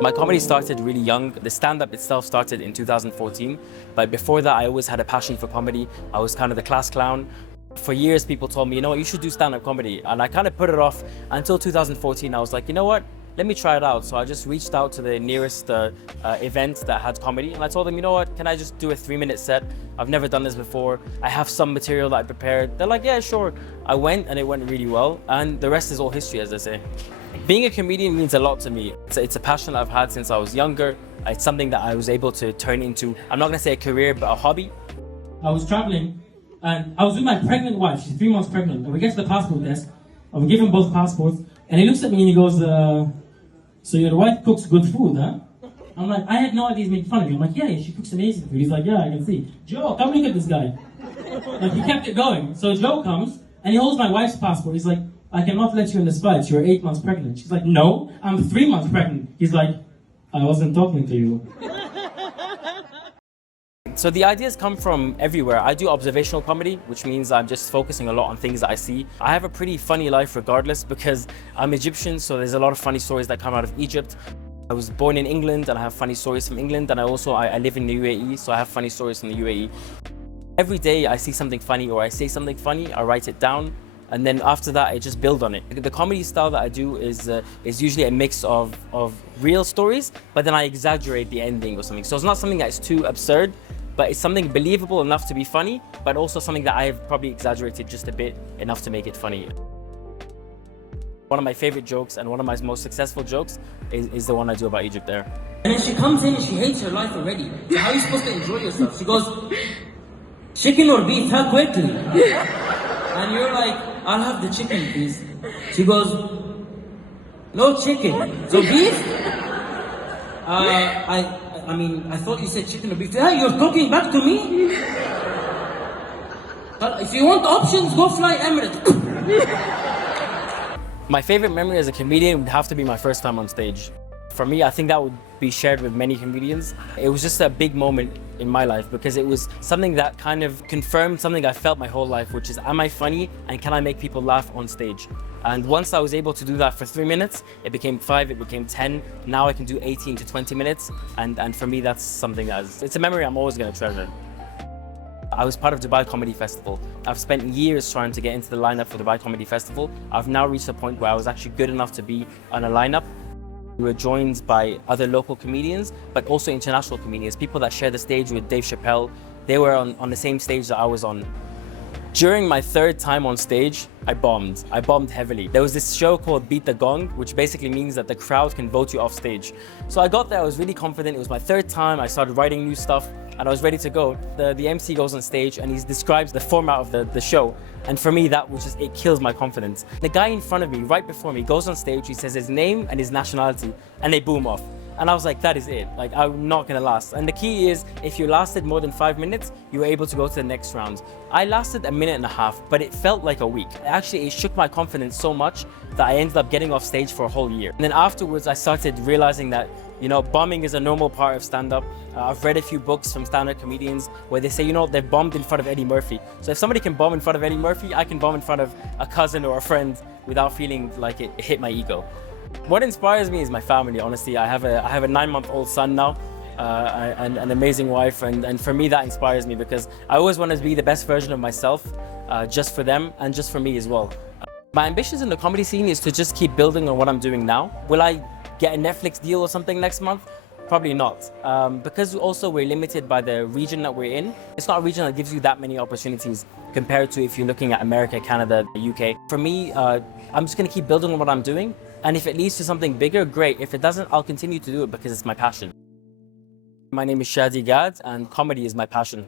My comedy started really young. The stand-up itself started in 2014, but before that I always had a passion for comedy. I was kind of the class clown. For years people told me, you know what, you should do stand-up comedy, and I kind of put it off until 2014. I was like, you know what, let me try it out. So I just reached out to the nearest event that had comedy, and I told them, you know what, can I just do a 3-minute set? I've never done this before. I have some material that I prepared. They're like, yeah, sure. I went and it went really well, and the rest is all history, as they say. Being a comedian means a lot to me. It's a passion I've had since I was younger. It's something that I was able to turn into, I'm not gonna say a career, but a hobby. I was traveling and I was with my pregnant wife. She's 3 months pregnant. And we get to the passport desk and we give him both passports. And he looks at me and he goes, so your wife cooks good food, huh? I'm like, I had no idea he's making fun of me. I'm like, yeah, she cooks amazing food. He's like, yeah, I can see. Joe, come look at this guy. Like, he kept it going. So Joe comes and he holds my wife's passport. He's like, I cannot let you in the flights. You're 8 months pregnant. She's like, no, I'm 3 months pregnant. He's like, I wasn't talking to you. So the ideas come from everywhere. I do observational comedy, which means I'm just focusing a lot on things that I see. I have a pretty funny life regardless because I'm Egyptian, so there's a lot of funny stories that come out of Egypt. I was born in England and I have funny stories from England, and I live in the UAE, so I have funny stories from the UAE. Every day I see something funny or I say something funny, I write it down, and then after that I just build on it. The comedy style that I do is usually a mix of real stories, but then I exaggerate the ending or something. So it's not something that's too absurd, but it's something believable enough to be funny, but also something that I have probably exaggerated just a bit enough to make it funny. One of my favorite jokes and one of my most successful jokes is the one I do about Egypt there. And then she comes in and she hates her life already. So how are you supposed to enjoy yourself? She goes, chicken or beef, how quickly? And you're like, I'll have the chicken, please. She goes, no chicken. So beef? I mean, I thought you said chicken or beef. Yeah, you're talking back to me? If you want options, go fly Emirates. My favorite memory as a comedian would have to be my first time on stage. For me, I think that would be shared with many comedians. It was just a big moment in my life because it was something that kind of confirmed something I felt my whole life, which is, am I funny and can I make people laugh on stage? And once I was able to do that for 3 minutes, it became 5, it became 10. Now I can do 18 to 20 minutes. And for me, that's something it's a memory I'm always gonna treasure. I was part of Dubai Comedy Festival. I've spent years trying to get into the lineup for Dubai Comedy Festival. I've now reached a point where I was actually good enough to be on a lineup. We were joined by other local comedians, but also international comedians, people that share the stage with Dave Chappelle. They were on the same stage that I was on. During my 3rd time on stage, I bombed. I bombed heavily. There was this show called Beat the Gong, which basically means that the crowd can vote you off stage. So I got there, I was really confident. It was my 3rd time. I started writing new stuff and I was ready to go. The MC goes on stage and he describes the format of the show. And for me, that was just, it kills my confidence. The guy in front of me, right before me, goes on stage, he says his name and his nationality, and they boom off. And I was like, that is it. Like, I'm not gonna last. And the key is, if you lasted more than 5 minutes, you were able to go to the next round. I lasted a minute and a half, but it felt like a week. Actually, it shook my confidence so much that I ended up getting off stage for a whole year. And then afterwards, I started realizing that, you know, bombing is a normal part of stand-up. I've read a few books from stand-up comedians where they say, you know, they've bombed in front of Eddie Murphy. So if somebody can bomb in front of Eddie Murphy, I can bomb in front of a cousin or a friend without feeling like it hit my ego. What inspires me is my family, honestly. I have a 9-month-old son now and an amazing wife, and for me that inspires me because I always want to be the best version of myself, just for them and just for me as well. My ambitions in the comedy scene is to just keep building on what I'm doing now. Will I get a Netflix deal or something next month? Probably not, because also we're limited by the region that we're in. It's not a region that gives you that many opportunities compared to if you're looking at America, Canada, the UK. For me, I'm just gonna keep building on what I'm doing, and if it leads to something bigger, great. If it doesn't, I'll continue to do it because it's my passion. My name is Shaddy Gaad, and comedy is my passion.